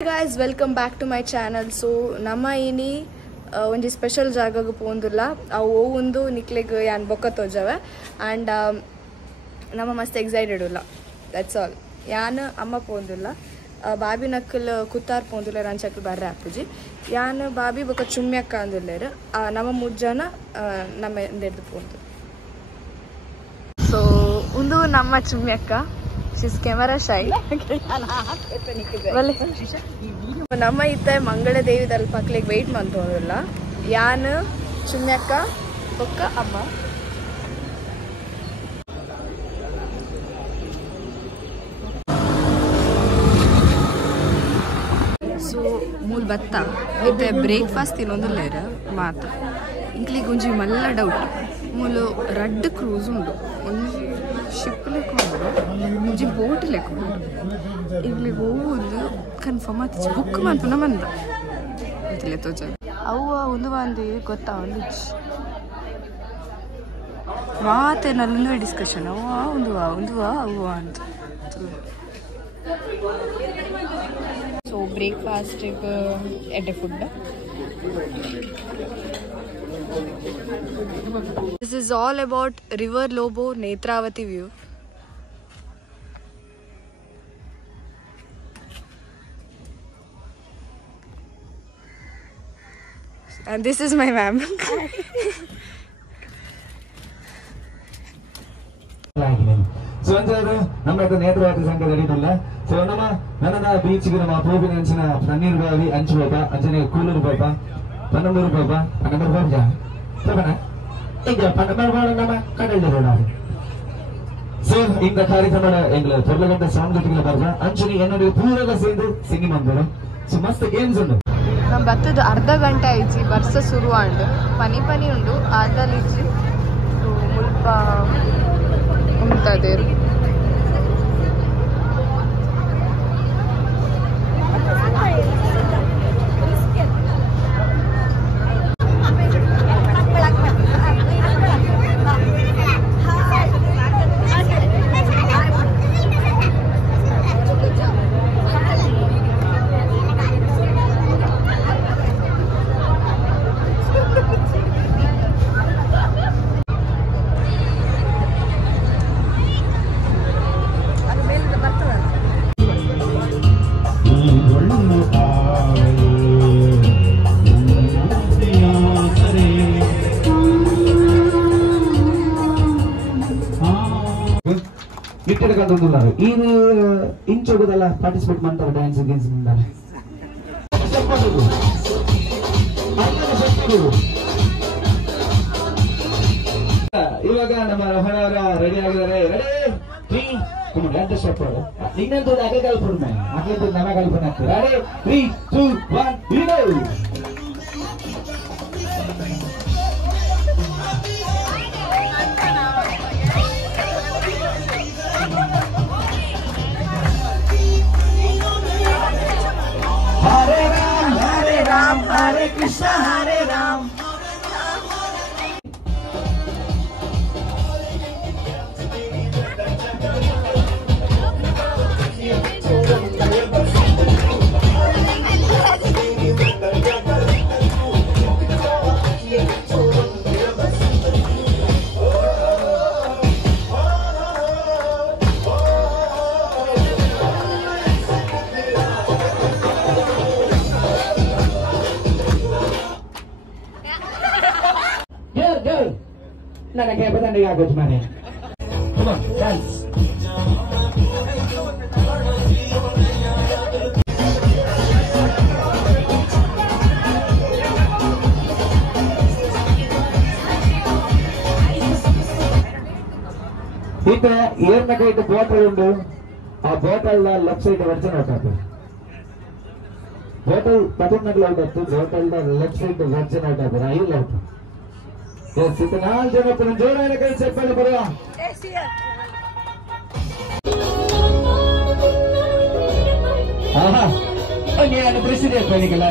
guys, welcome back to my channel. So nama ini onji special jagaga pondula avu ondu niklega yan bokka tojave and nama mast excited ulla. That's all. Yan amma pondula babi nakkel kutar pondula ranchakku barre appuji yan babi boka chumyakka andulleru nama mujjana nama endedu pondu. So undu nama chumyakka. She's camera shy. ನಮ್ಮ ಇತ್ತ ಮಂಗಳ ದೇವಿದಲ್ಲಿ ಪಕ್ಕಲಿಗೆ weight ಮಾಡ್ತೋದಿಲ್ಲ ಯಾನ್ ಚುಮ್ಯಕ್ಕ ಬೊಕ್ಕ ಅಮ್ಮ so ಮೂಲ ಬತ್ತ ಇತ್ತೆ breakfast ತಿನ್ನೋದಿಲ್ಲ ಮಾತ್ರ ಇಂಕ್ಲಿಗೆ ಒಂಜಿ ಮಲ್ಲ ಡೌಟ್ ಮೂಲು ರಡ್ಡ್ ಕ್ರೂಸ್ ಉಂಡು ಒಂಜಿ ಶಿಪ್ ಲೆಕ್ಕ ಉಂಡು ಒಂಜಿ ಬೋಟ್ ಲೆಕ್ಕ ಉಂಡು ಇಲ್ಲಿಗೆ ಹೋಗುದು ಕನ್ಫರ್ಮ್ ಆತಿಚ್ಚು ಬುಕ್ ಮಾಡ್ತು ಮಂದ ಅಂತಿಲ್ಲ ತೋಜ ಅವ್ವ ಒಂದು ಮಂದಿ ಗೊತ್ತಾ ಒಂದು ಮಾತೆ ನಲ್ಲುವೆ ಡಿಸ್ಕಷನ್ ಅವ್ವ ಅವ್ವ ಅಂತ ಸೊ ಬ್ರೇಕ್ಫಾಸ್ಟಿಗೆ ಎಡ್ಡೆ food. This is all about River Lobo Netravati view. And this is my ma'am. So ಅಂತಂದ್ರೆ ನಮ್ಮ ನೇತ್ರಾವತಿ ಸಂಘದ ಅಡಿನಲ್ಲ ಸೊ ನನ್ನ ಬೀಚ್ಗೆ ನಮ್ಮ ಪೋಪಿನ ಅಂಚಿನ ತಣ್ಣೀರು ಬಾವಿ ಅಂಚುವಪ್ಪ ಅಂಚನೆ ಕೂಲೂರು ಪಾಪ ಪನ್ನೂರು ಪಾಪ ಪನ್ನೂರು ಪಾಪ ಸಬನ ಈಗ ಪನ್ನೂರು ನಮ್ಮ ಕಡಲ್ದ ರೋಡ ಸೊ இந்த ಕಾರ್ಯಕ್ರಮ எங்களை பொருளகட்ட சாங் கட்டிங்கள பாருங்க ಅಂಚನೆ என்னுடைய ಪೂರಗ ಸೇಂದು ಸಿಂಗಿ ಮಂದರು ಸೊ ಮಸ್ತ್ ಗೇಮ್ಸ್ ಉಂಟು ನಮ್ಮ ಬತ್ತದ ಅರ್ಧ ಗಂಟೆ ಆಯ್ತು ವರ್ಷ ಶುರು ಆಂಡು ಪನಿ ಉಂಡು ಆದಲಿಚ್ಚಿ ಮುಲ್ಪ ಉಂಟದೇರು ಇದು ಇಂಚೋಗದಲ್ಲ ಪಾರ್ಟಿಸಿಪೇಟ್ ಮಾಡ್ತಾರೆ ಡ್ಯಾನ್ಸ್ ಗೇನ್ಸ್ ಇವಾಗ ನಮ್ಮ ರಮಣವರ ರೆಡಿ ಆಗಿದ್ದಾರೆ ರೆಡಿ ಇನ್ನೊಂದು ಅದೇ ಕಲ್ಪನೆ ಹಾಗೆ ನನ್ನ ಕಲ್ಪನೆ ಆಗ್ತದೆ ready 3 2 1 Hare Krishna Hare Ram ನನಗೆ ಬದಲಿಗೆ ಆಗೋದು ಮನೆ ಡ್ಯಾನ್ಸ್ ಇತ್ತ ಏರ್ನಕ ಇಟ್ಟು ಬಾಟಲ್ ಉಂಟು ಆ bottle left side version out bottle ಪದರ್ನಗಳು ಔಟ್ ಆಯ್ತು bottle left side version out ಆಗ್ತದೆ ಐದು ಔಟ್ ನಾಲ್ಕು ಜನ ಜೋರಾದ ಕೈ ಚಪ್ಪಲಿ ಬರುವ ಪ್ರೆಸಿಡೆಂಟ್ ಬನ್ನಿಕಲ್ಲ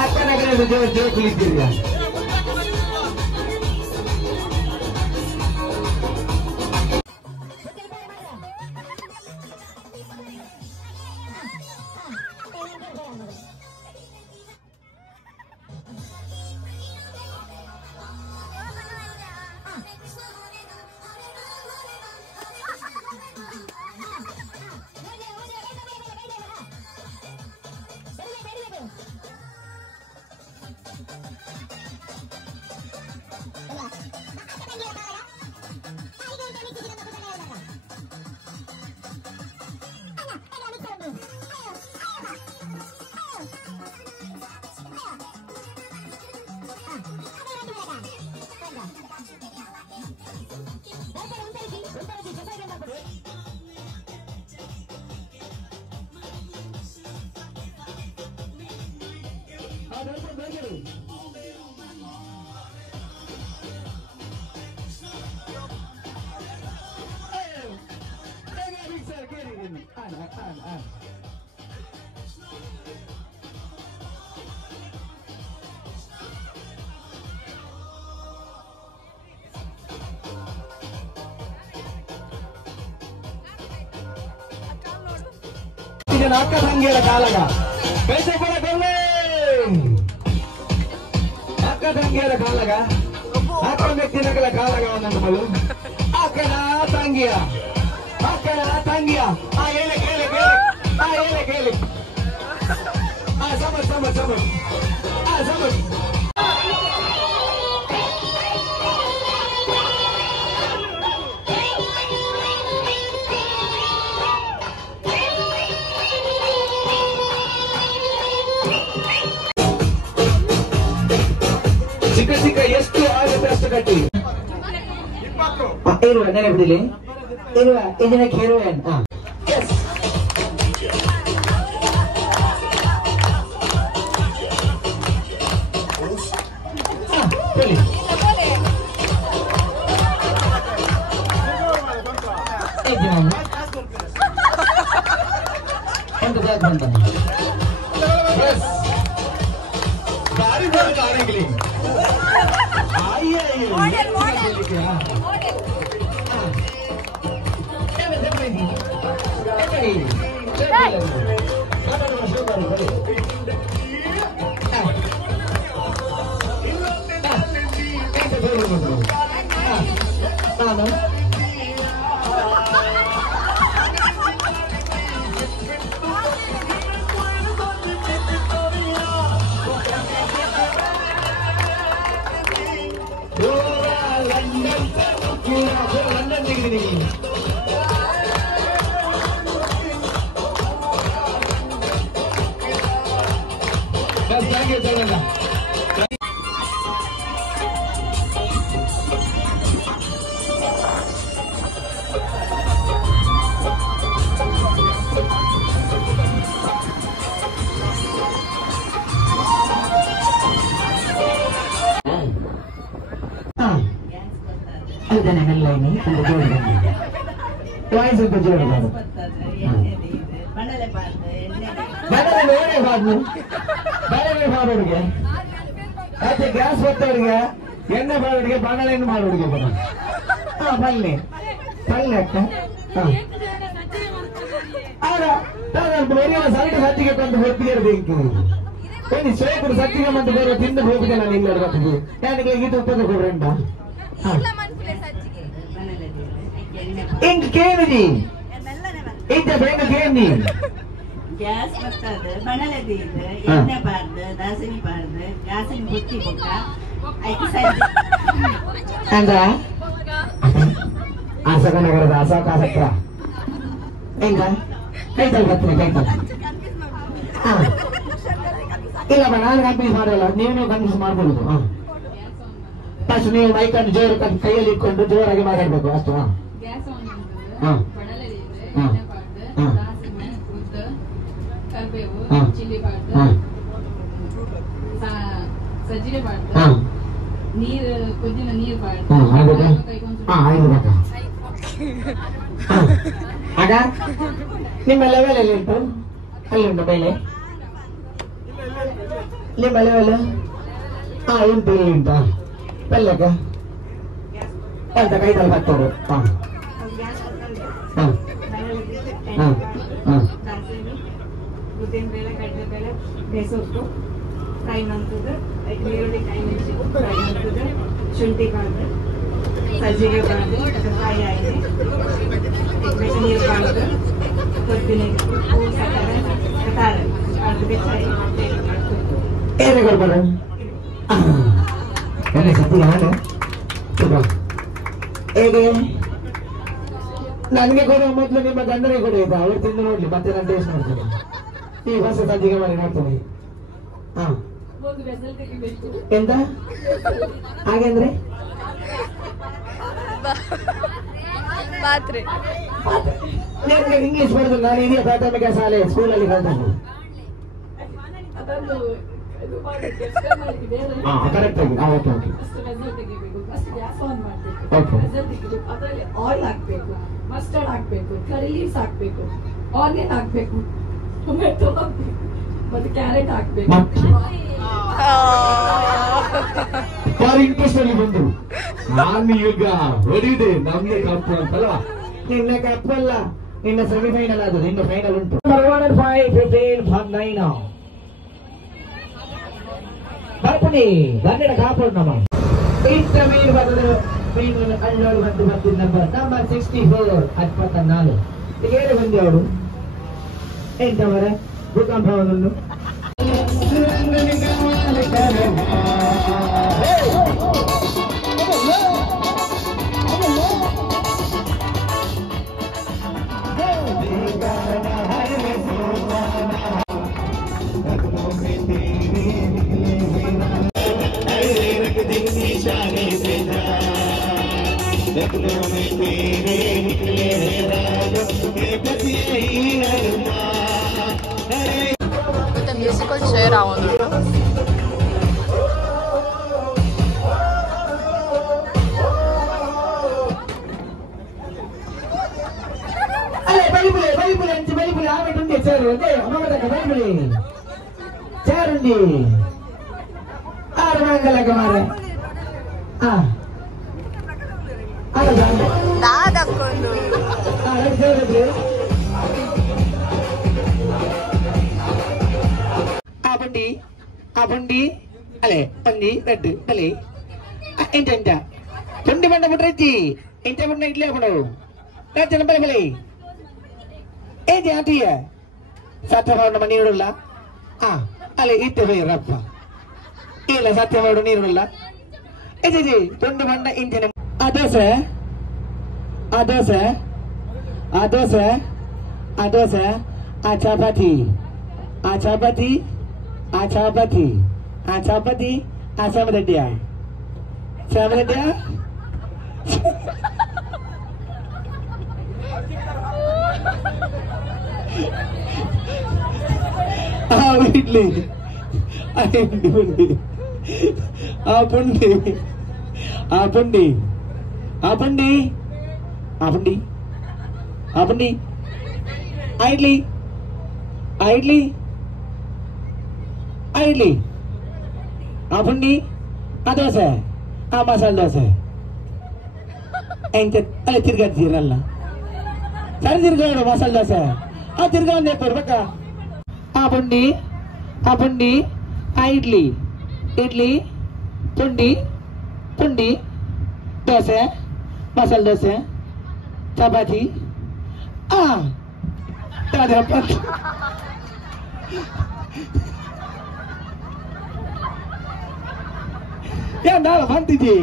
ಅಕ್ಕನಗರ ಜೋ ಕುಳಿತಿದ್ಯಾ ಅಕ್ಕ ತಂಗಿಯರ ಕಾಲಗ ಅಕ್ಕ ತಂಗಿಯರ ಕಾಲಗ ಅಕ್ಕ ವ್ಯಕ್ತಿಗಳ ಕಾಲಗ ನಮ್ಮಗಳು ಅಕ್ಕನ ತಂಗಿಯ ಆ ಹೇಳಿ ಆ ಸಮರ್ ಚಿಕ್ಕ ಎಷ್ಟು ಆಗುತ್ತೆ ಅಷ್ಟು ಕಟ್ಟಿ ಇರುವ ನೆನೆ ಬಿಡಿಲಿ ಇರುವ ಇದನ್ನ ಹೇರುವೆನ್ ಗ್ಯಾಸ್ ಹೊತ್ತವ್ರಿಗೆ ಎಣ್ಣೆ ಮಾಡೋರಿಗೆ ಬಾಣಲೆಣ್ಣೆ ಮಾಡೋರಿಗೆ ಬನ್ನಿ ಅಕ್ಕ ಸರಟಿ ಸತ್ತಿಗೆ ಕೊಂಡು ಹೋಗ್ತಿರ್ಬೇಕು ಶೇಖರು ಸತ್ತಿಗೆ ಮತ್ತೆ ಬೇರೆ ತಿಂದು ಹೋಗಿದೆ ನಾನು ಇಲ್ಲ ನನಗೆ ಇದು ಉಪದ ಕೊಡ್ರಂಡ ಹಿಂಗ್ ಕೇಳಿದಿ ಇಂತ ಬೇಗ ಕೇಳಿ ಗ್ಯಾಸ್ ಬರ್ತದೆ ಬಣಲೆದು ಇದೆ ಎಣ್ಣೆ ಬಾರ್ದು ದಾಸನಿ ಬಾರ್ದು ದಾಸನಿ ಬುತ್ತಿ ಕೊಟ್ಟ ಐದು ಸೈಜ್ ಅಂದ್ರ ಆಸಕನಗರದ ಅಸಕಾಸತ್ರ ಹೆಂಗ ಕೈತಲ್ ಬರ್ತೀನಿ ಕೈತಲ್ ಇಲ್ಲಮ್ಮ ನಾನು ಕನ್ಫ್ಯೂಸ್ ಮಾಡಲ್ಲ ನೀವು ಕನ್ಫ್ಯೂಸ್ ಮಾಡ್ಬೋದು ಫಸ್ಟ್ ನೀವು ಮೈಕನ್ನು ಜೋರು ಕೈಯಲ್ಲಿ ಇಟ್ಕೊಂಡು ಜೋರಾಗಿ ಮಾತಾಡ್ಬೇಕು ಅಷ್ಟು ಚಿಲ್ಲಿ ಬಾರ್ದು ಸಜ್ಜಿಗೆ ಬಾರ್ದು ನೀರು ಕುದ್ದಿನ ನೀರು ಬಾರ್ದು ಆಗ ನಿಮ್ಮ ಲೆವೆಲ್ ಎಲ್ಲಿ ಉಂಟು ಅಲ್ಲಿ ಉಂಟು ಮೇಲೆ ನಿಮ್ಮ ಲೆವೆಲ್ ಉಂಟು ಇಲ್ಲಿ ಉಂಟಾ ಬೆಲ್ಲಕ್ಕೆ ಎಂತ ಕೈದಲ್ಲಿ ಬರ್ತದೆ ಉದ್ದಿನಬೇಳೆ ಕಡಲೆಬೇಳೆ ಬೇಸೊಪ್ಪು ಕಾಯಿ ಮಂತದ್ದು ಈರುಳ್ಳಿ ಕಾಯಿ ಮೆಣಸಿ ಕಾಯಿ ಮಂತದ್ದು ಶುಂಠಿ ಬಾರ್ದು ಸಜ್ಜಿಗೆ ಬಾರ್ದು ಕಾಯಿ ಆಯ್ತು ನೀರು ಬಾರ್ದು ಕೊತ್ತಿನ ಹೂವು ಸಕ್ಕರೆ ಕಟಾರೆ ಅದು ಬೆಚ್ಚಾಯಿ ಏನು ಕೊಡ್ಬೋದು ಎಣ್ಣೆ ಸತ್ತಿಗೆ ಹಾಲು ಹೇಗೆ ನನಗೆ ಕೊಡುವ ಮೊದಲು ನಿಮ್ಮ ಗಂಡನಿಗೆ ಕೊಡುವ ಅವ್ರು ತಿಂದು ನೋಡ್ಲಿ ಮತ್ತೆ ನಾನು ಟೇಸ್ಟ್ ಮಾಡ್ತೀನಿ ಈ ಹೊಸ ಸಜ್ಜಿಗೆ ಮಾಡಿ ನೋಡ್ತೀನಿ ಎಂತ ಹಾಗೆಂದ್ರೆ ಇಂಗ್ಲಿಷ್ ಬರೋದು ನಾನು ಹಿರಿಯ ಪ್ರಾಥಮಿಕ ಶಾಲೆ ಸ್ಕೂಲಲ್ಲಿ ಕಲ್ತದ್ದು ಇದು ಮಾಡಕ್ಕೆ ಸ್ಟೇರ್ ಮಾಡಿ ಬೇರೆ ಕರೆಕ್ಟ್ ಆಗಿ ಓಕೆ ಫಸ್ಟ್ ವೆಜಲ್ ತೆಗಿಬೇಕು ಫಸ್ಟ್ ಗ್ಯಾಸ್ ಆನ್ ಮಾಡಬೇಕು Okay. ವೆಜಲ್ ತೆಗಿಬೇಕು ಅದರಲ್ಲಿ ಆಯಿಲ್ ಹಾಕಬೇಕು ಮಸ್ಟರ್ಡ್ ಹಾಕಬೇಕು ಕರಿ ಲೀವ್ಸ್ ಹಾಕಬೇಕು ಆನಿಯನ್ ಹಾಕಬೇಕು ಟೊಮೆಟೊ ಹಾಕಬೇಕು ಮತ್ತೆ ಕ್ಯಾರೆಟ್ ಹಾಕಬೇಕು ಬಾರಿ ಇಂಟ್ರೆಸ್ಟ್ ಅಲ್ಲಿ ಬಂದ್ರು ನಾನು ಈಗ ಹೊಡಿದೆ ನಮ್ಗೆ ಕಪ್ಪು ಅಂತಲ್ವಾ ನಿನ್ನ ಕಪ್ಪಲ್ಲ ನಿನ್ನ ಸೆಮಿಫೈನಲ್ ಅದು ಇನ್ನು ಫೈನಲ್ ಉಂಟು 1-5-15-9 ಬರ್ಪಣಿ ಕನ್ನಡ ಕಾಪಾಡು ನಮ್ಮ ಇಂಥ ಮೀನು ಬರ್ತದೆ ಮೀನು ಅಳ್ಳೋಳು ಬಂದು ಬರ್ತಿದ್ದ ನಂಬರ್ 64 24 ಹೇಳಿ ಬಂದಿ ಅವರು ಎಂತವರ ಭೂಕಂಪವನ್ನು ಮತ್ತೆ ಮ್ಯೂಸಿಕಲ್ ಚೇರ್ ಅವನು బైబిల్ ఆమె ఉంది చేరు అదే అమ్మమ్మదక బైబిల్ చేరుంది ఆరు మంగళక మారే దాదక్కొండు ఆ బండి అలే పంది రెడ్ అలే ఏంటంట పండి బండ పుట్టించి ఇంత బండ ఇట్లే అప్పుడు రాజ్యం బలి ಏಜಿ ಆಟಿಯ ಸತ್ಯವಾಡ ನೀರುಳ್ಳ ಅಲ್ಲಿ ಇತ್ತೆ ರಪ್ಪ ಇಲ್ಲ ಸತ್ಯವಾಡ ನೀರುಳ್ಳ ಏಜಿ ದೊಡ್ಡ ಬಂಡ ಇಂಜಿನ ಆ ದೋಸೆ ಆ ದೋಸೆ ಆ ದೋಸೆ ಆ ದೋಸೆ ಆ ಚಪಾತಿ ಆ ಚಪಾತಿ ಆ ಚಪಾತಿ ಆ ಚಪಾತಿ ಆ ಸಮದಡ್ಡಿಯ ಸಮದಡ್ಡಿಯ ఇడ్లీ ఆ పుండి ఆ పుండి ఆ పుండి ఆ పుండి ఆ పుండి ఆ ఇడ్లీ ఆ ఇడ్లీ ఆ ఇడ్లీ ఆ పుండి ఆ దోశ ఆ మసాలా దోశ ఎంత అలా తిరగదు తీరల్లా సరే తిరగడు మసాలా దోశ ఆ తిరగని చెప్పారు పక్క ఆ పుండి ఆ ఇడ్లీ ఇడ్లీ పుండి పుండి దోశ మసాలా దోశ చపాతి ಏನ್ ನಾಳೆ ಬಂತಿದ್ದಿ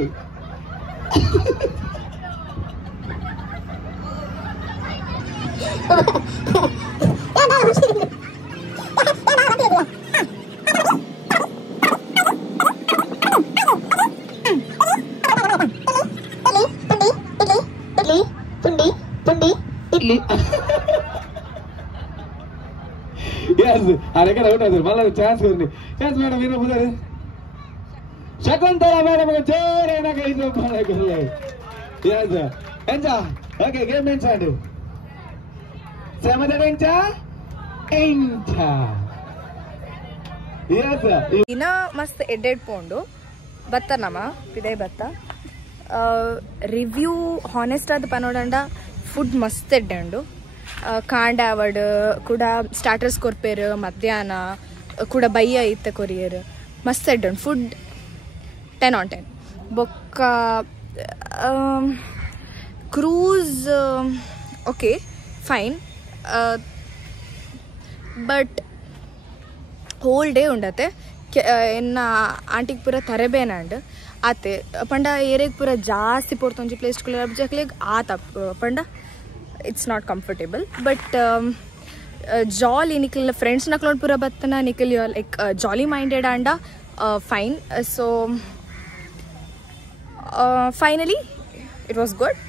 అక్కడ ఉండదు మళ్ళీ ఛాన్స్ కదండి ఛాన్స్ మేడం మీరు పోతారు శకుంతల మేడం జోరైన ఎంచా ఓకే గేమ్ ఎంచండి సమదెంచా ಎಂಚಾ ದಿನ ಮಸ್ತ್ ಎಡ್ಡೆಡ್ಕೊಂಡು ಬತ್ತ ನಮ್ಮ ಪಿದೆ ಬತ್ತ ರಿವ್ಯೂ ಹಾನೆಸ್ಟ್ ಆದ ಪನೋಡಂಡ ಫುಡ್ ಮಸ್ತ್ ಎಡ್ಡೆಂಡು ಕಾಂಡ ಅವಡ್ ಕೂಡ ಸ್ಟಾರ್ಟರ್ಸ್ ಕೊರ್ಪೇರು ಮಧ್ಯಾಹ್ನ ಕೂಡ ಬಯ್ಯ ಇತ್ತ ಕೊರಿಯರ್ ಮಸ್ತ್ ಎಡ್ಡೆಂಡು ಫುಡ್ 10 on 10 ಬೊಕ್ಕ cruise okay fine but whole day ಉಂಡತೆ ಎನ್ನ ಆಂಟಿಗೆ ಪೂರ ತರೆಬೇನಂಡ್ ಆತೆ ಪಂಡ ಏರೆಗ್ ಪೂರ ಜಾಸ್ತಿ ಪೋರ್ತೊಂಜಿ ಪ್ಲೇಸ್ ಅಬ್ಜಕ್ಲೆಗ್ ಆತ ಪಂಡ it's not comfortable but jolly Nikhil friends ನಕ್ಲೋಡ್ ಪೂರ ಬತ್ತನ Nikhil you like jolly minded ಆಂಡ fine so finally it was good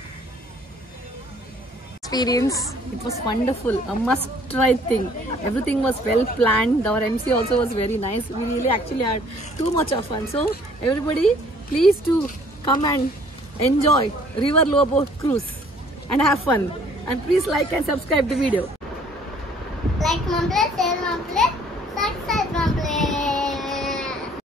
experience? It was wonderful, a must-try thing. Everything was well planned. Our MC also was very nice. We really actually had too much of fun. So everybody, please do come and enjoy River Lobo cruise and have fun. And please like and subscribe the video. Like my share my subscribe my